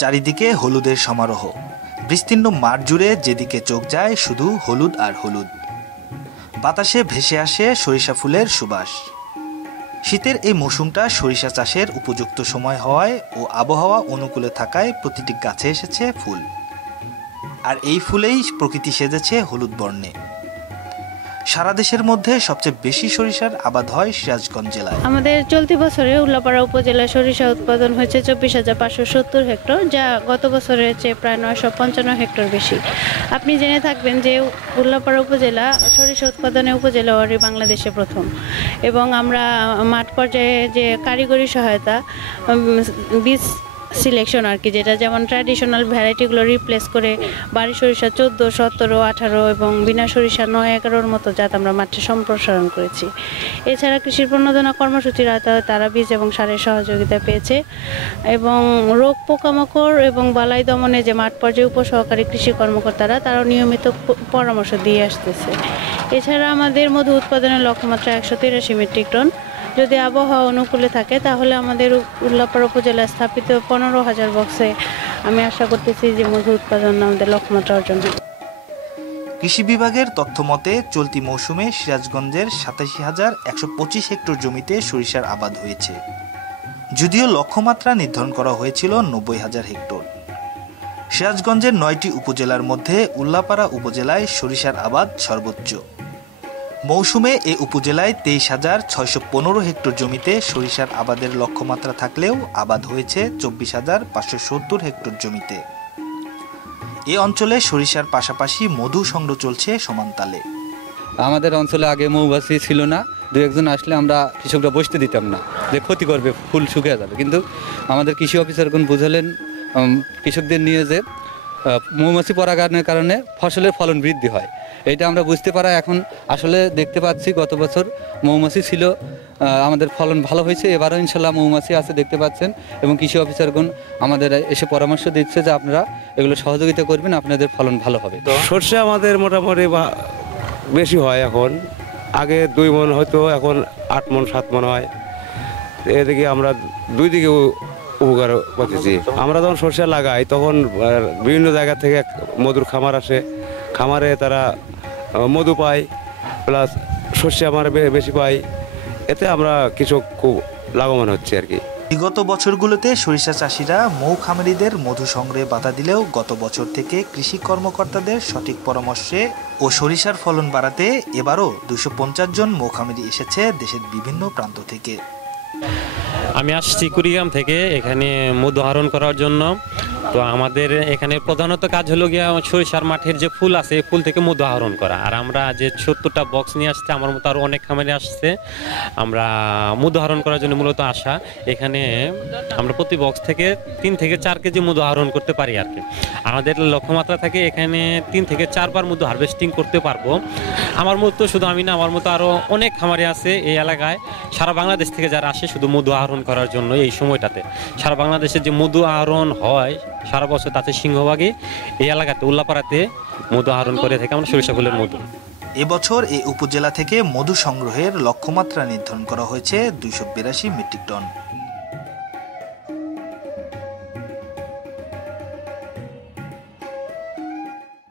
চারিদিকে হলুদের সমারোহ। বিস্তীর্ণ মাঠ জুড়ে যেদিকে চোখ যায় শুধু হলুদ আর হলুদ। বাতাসে ভেসে আসে সরিষা ফুলের সুবাস। শীতের এই মৌসুমটা সরিষা চাষের উপযুক্ত সময় হওয়ায় ও আবহাওয়া অনুকূলে থাকায় প্রতিটি গাছে এসেছে ফুল। আর এই ফুলেই প্রকৃতি সেজেছে হলুদ বর্ণে। সারা দেশের মধ্যে সবচেয়ে বেশি সরিষার আবাদ হয় সিরাজগঞ্জ জেলায়। আমাদের চলতি বছরে উল্লাপাড়া উপজেলায় সরিষা উৎপাদন হয়েছে 24,570 হেক্টর, যা গত বছরের চেয়ে প্রায় 955 হেক্টর বেশি। আপনি জেনে থাকবেন যে উল্লাপাড়া উপজেলা সরিষা উৎপাদনে উপজেলা ওয়ারি বাংলাদেশে প্রথম, এবং আমরা মাঠ পর্যায়ে যে কারিগরি সহায়তা, বীজ সিলেকশন আর কি, যেটা যেমন ট্র্যাডিশনাল ভ্যারাইটিগুলো রিপ্লেস করে বাড়ি সরিষা 14, 17, 18 এবং বিনা সরিষা 9, 11 মতো জাত আমরা মাঠে সম্প্রসারণ করেছি। এছাড়া কৃষির প্রণোদনা কর্মসূচির আওতায় তারা বীজ এবং সারের সহযোগিতা পেয়েছে, এবং রোগ পোকামাকড় এবং বালাই দমনে যে মাঠ পর্যায়ে উপসহকারী কৃষি কর্মকর্তারা তারাও নিয়মিত পরামর্শ দিয়ে আসতেছে। এছাড়া আমাদের মধু উৎপাদনের লক্ষ্যমাত্রা 183 মেট্রিক টন। যদি আবহাওয়া অনুকূলে থাকে তাহলে আমাদের উল্লাপাড়া উপজেলায় স্থাপিত 15,000 বক্সে আমি আশা করতেছি যে মধু উৎপাদন আমাদের লক্ষ্যমাত্রা অর্জন হবে। কৃষি বিভাগের তথ্য মতে চলতি মৌসুমে সিরাজগঞ্জের 87,125 হেক্টর জমিতে সরিষার আবাদ হয়েছে, যদিও লক্ষ্যমাত্রা নির্ধারণ করা হয়েছিল 90,000 হেক্টর। সিরাজগঞ্জের 9টি উপজেলার মধ্যে উল্লাপাড়া উপজেলায় সরিষার আবাদ সর্বোচ্চ। মৌসুমে এ উপজেলায় 23,615 হেক্টর জমিতে সরিষার আবাদের লক্ষ্যমাত্রা থাকলেও আবাদ হয়েছে 24,570 হেক্টর জমিতে। এ অঞ্চলে সরিষার পাশাপাশি মধু সংগ্রহ চলছে সমানতালে। আমাদের অঞ্চলে আগে মৌমাছি ছিল না, দু একজন আসলে আমরা কৃষকরা বসতে দিতাম না, যে ক্ষতি করবে, ফুল শুকিয়ে যাবে। কিন্তু আমাদের কৃষি অফিসারগণ বুঝালেন কৃষকদের নিয়ে যে মৌমাছি পরাগায়নের কারণে ফসলের ফলন বৃদ্ধি হয়। এটা আমরা বুঝতে পারা এখন আসলে দেখতে পাচ্ছি। গত বছর মৌমাছি ছিল, আমাদের ফলন ভালো হয়েছে। এবারও ইনশাল্লাহ মৌমাছি আছে, দেখতে পাচ্ছেন, এবং কৃষি অফিসারগণ আমাদের এসে পরামর্শ দিচ্ছে যে আপনারা এগুলো সহযোগিতা করবেন, আপনাদের ফলন ভালো হবে। তো সর্ষে আমাদের মোটামুটি বেশি হয় এখন। আগে 2 মণ হয়তো, এখন 8 মণ 7 মণ হয়। এদিকে আমরা দুই দিকে উপকার করতেছি। আমরা যখন সরষে লাগাই তখন বিভিন্ন জায়গা থেকে মধুর খামার আসে, খামারে তারা মধু পায়, প্লাস সরষে আমরা বেশি পাই। এতে আমরা কৃষক খুব লাভবান হচ্ছে আর কি। বিগত বছরগুলোতে সরিষা চাষিরা মৌ খামারিদের মধু সংগ্রহে বাধা দিলেও গত বছর থেকে কৃষি কর্মকর্তাদের সঠিক পরামর্শে ও সরিষার ফলন বাড়াতে এবারও 250 জন মৌ খামারি এসেছে দেশের বিভিন্ন প্রান্ত থেকে। আমি আসছি কুড়িগ্রাম থেকে এখানে মধু আহরণ করার জন্য। তো আমাদের এখানে প্রধানত কাজ হলো গিয়া সরিষার মাঠের যে ফুল আছে ফুল থেকে মধু আহরণ করা। আর আমরা যে 70টা বক্স নিয়ে আসছে, আমার মতো আরও অনেক খামারে আসছে, আমরা মধু আহরণ করার জন্য মূলত আসা। এখানে আমরা প্রতি বক্স থেকে 3 থেকে 4 কেজি মধু আহরণ করতে পারি আর কি। আমাদের লক্ষ্যমাত্রা থাকে এখানে 3 থেকে 4 বার মধু হারভেস্টিং করতে পারবো। আমার মতো শুধু আমি না, আমার মতো আরও অনেক খামারে আছে এই এলাকায়, সারা বাংলাদেশ থেকে যারা আসে শুধু মধু আহরণ করার জন্য। এই সময়টাতে সারা বাংলাদেশে যে মধু আহরণ হয় সারা বছর, তাতে সিংহভাগই এই এলাকাতে উল্লাপাড়াতে মধু আহরণ করে থাকে আমরা সরিষা ফুলের মধু। এবছর এই উপজেলা থেকে মধু সংগ্রহের লক্ষ্যমাত্রা নির্ধারণ করা হয়েছে 282 মেট্রিক টন।